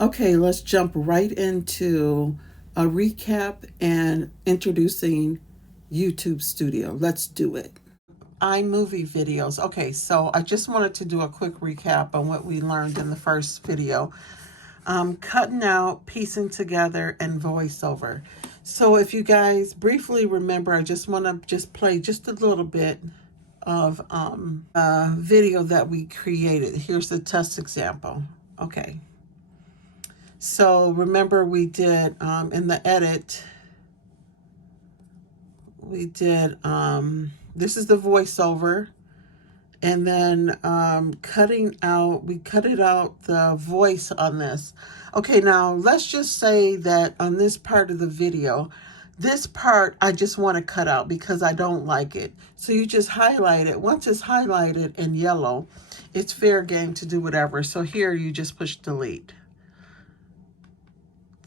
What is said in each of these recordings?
Okay, let's jump right into a recap and introducing YouTube Studio. Let's do it. iMovie videos. Okay, so I just wanted to do a quick recap on what we learned in the first video. Cutting out, piecing together, and voiceover. So if you guys briefly remember, I just want to just play just a little bit of a video that we created. Here's the test example. Okay. So remember we did in the edit, we did, this is the voiceover, and then cutting out, we cut it out the voice on this. Okay, now let's just say that on this part of the video, this part I just want to cut out because I don't like it. So you just highlight it. Once it's highlighted in yellow, it's fair game to do whatever. So here you just push delete.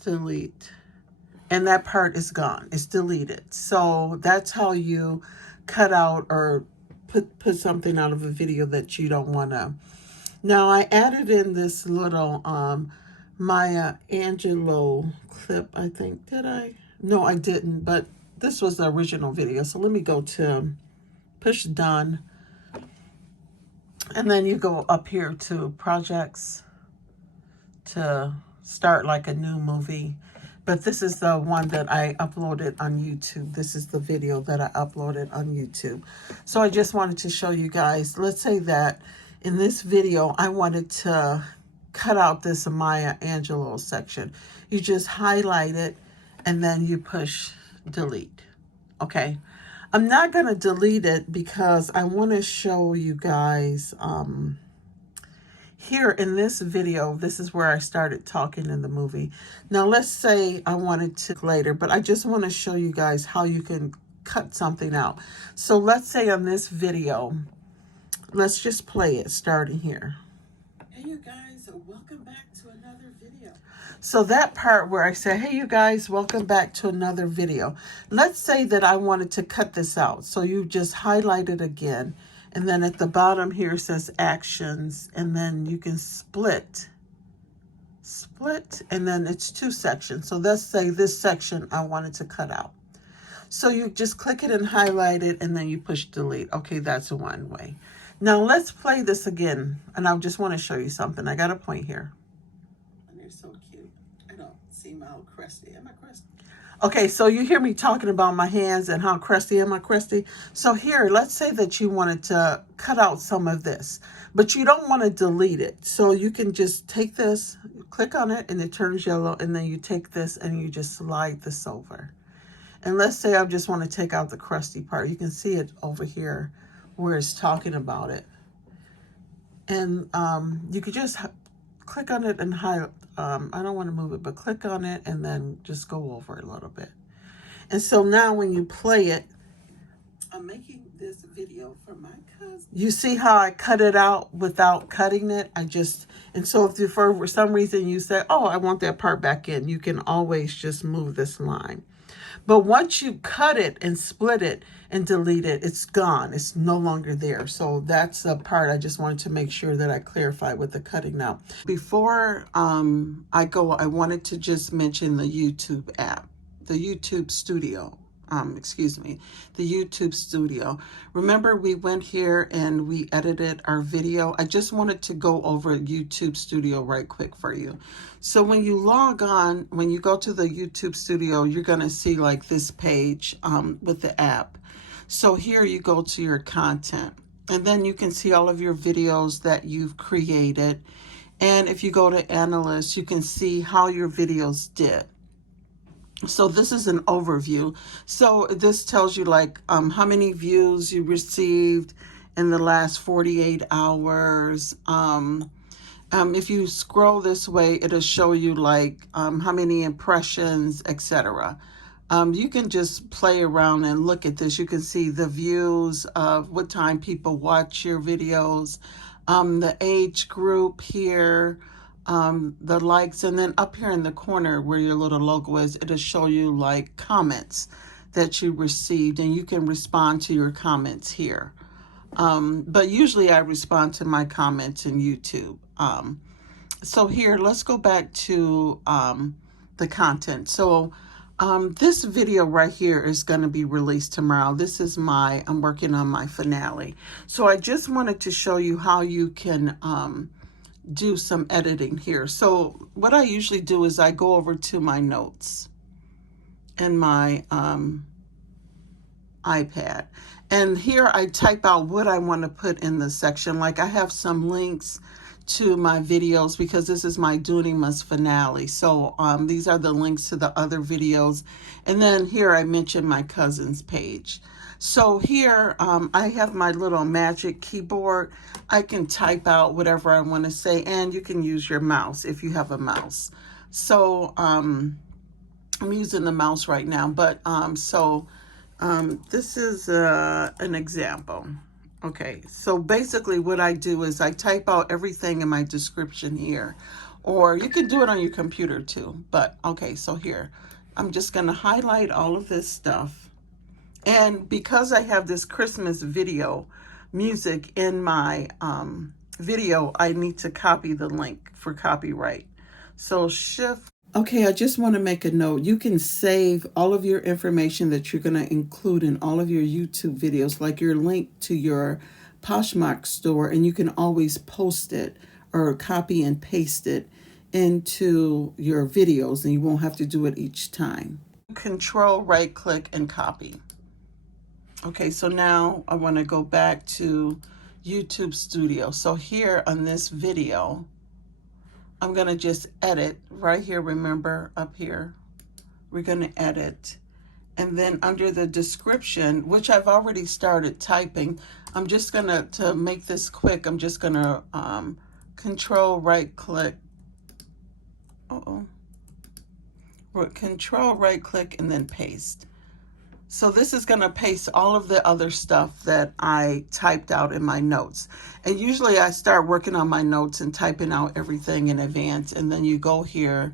Delete. And that part is gone. It's deleted. So that's how you cut out or put something out of a video that you don't want to. Now I added in this little Maya Angelou clip, I think. Did I? No, I didn't, but this was the original video. So let me go to push done. And then you go up here to projects to start like a new movie. But this is the one that I uploaded on YouTube. This is the video that I uploaded on YouTube. So I just wanted to show you guys, let's say that in this video, I wanted to cut out this Maya Angelou section. You just highlight it and then you push delete. Okay. I'm not going to delete it because I want to show you guys, here in this video, this is where I started talking in the movie. Now, let's say I wanted to later, but I just want to show you guys how you can cut something out. So let's say on this video, let's just play it starting here. Hey, you guys, welcome back to another video. So that part where I say, hey, you guys, welcome back to another video. Let's say that I wanted to cut this out. So you just highlight it again. And then at the bottom here says actions, and then you can split, and then it's 2 sections. So let's say this section I wanted to cut out. So you just click it and highlight it, and then you push delete. Okay, that's one way. Now let's play this again, and I just want to show you something. I got a point here. And they're so cute. I don't seem all crusty. Am I crusty? Okay, so you hear me talking about my hands and how crusty am I crusty? So here, let's say that you wanted to cut out some of this, but you don't want to delete it. So you can just take this, click on it, and it turns yellow, and then you take this and you just slide this over. And let's say I just want to take out the crusty part. You can see it over here where it's talking about it. And you could just click on it and highlight. I don't want to move it, but click on it and then just go over it a little bit. And so now when you play it, I'm making this video for my cousin. You see how I cut it out without cutting it? And so if you, for some reason you say, oh, I want that part back in, you can always just move this line. But once you cut it and split it and delete it, it's gone. It's no longer there. So that's the part I just wanted to make sure that I clarify with the cutting out. Before I go, I wanted to just mention the YouTube app, the YouTube Studio. The YouTube Studio. Remember we went here and we edited our video. I just wanted to go over YouTube Studio right quick for you. So when you log on, when you go to the YouTube Studio, you're going to see like this page with the app. So here you go to your content, and then you can see all of your videos that you've created. And if you go to Analyst, you can see how your videos did. So this is an overview. So this tells you like how many views you received in the last 48 hours. If you scroll this way, it'll show you like how many impressions, etc. You can just play around and look at this. You can see the views of what time people watch your videos, the age group here, the likes, and then up here in the corner where your little logo is, it'll show you like comments that you received, and you can respond to your comments here. But usually I respond to my comments in YouTube. So here, let's go back to the content. So this video right here is going to be released tomorrow. This is I'm working on my finale. So I just wanted to show you how you can do some editing here. So what I usually do is I go over to my notes in my iPad. And here I type out what I want to put in the section. Like I have some links to my videos because this is my Doonimas finale. So these are the links to the other videos. And then here I mentioned my cousin's page. So here I have my little magic keyboard. I can type out whatever I want to say, and you can use your mouse if you have a mouse. So I'm using the mouse right now, but this is an example. Okay, so basically what I do is I type out everything in my description here, or you can do it on your computer too. But okay, so here, I'm just going to highlight all of this stuff. And because I have this Christmas video music in my video, I need to copy the link for copyright. So Shift. Okay, I just want to make a note. You can save all of your information that you're going to include in all of your YouTube videos, like your link to your Poshmark store, and you can always post it or copy and paste it into your videos, and you won't have to do it each time. Control, right click, and copy. Okay, so now I want to go back to YouTube Studio. So here on this video, I'm going to just edit right here. Remember up here, we're going to edit. And then under the description, which I've already started typing, I'm just going to make this quick, I'm just going to control right click. Control right click and then paste. So this is going to paste all of the other stuff that I typed out in my notes. And usually I start working on my notes and typing out everything in advance. And then you go here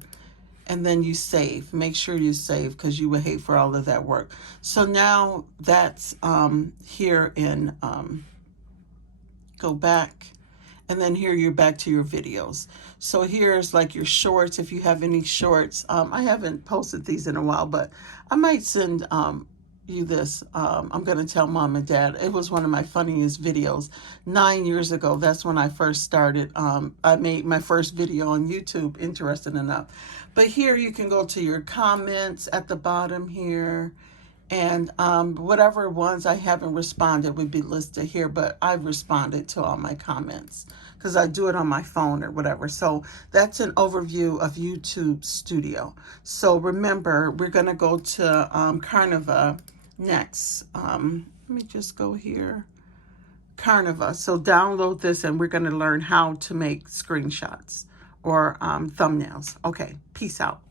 and then you save. Make sure you save because you would hate for all of that work. So now that's here in, go back. And then here you're back to your videos. So here's like your shorts. If you have any shorts, I haven't posted these in a while, but I might send you this. I'm going to tell mom and dad. It was one of my funniest videos 9 years ago. That's when I first started. I made my first video on YouTube, interesting enough. But here you can go to your comments at the bottom here. And whatever ones I haven't responded would be listed here, but I've responded to all my comments because I do it on my phone or whatever. So that's an overview of YouTube Studio. So remember, we're going to go to Canva next. Let me just go here. Canva. So download this and we're going to learn how to make screenshots or thumbnails. Okay, peace out.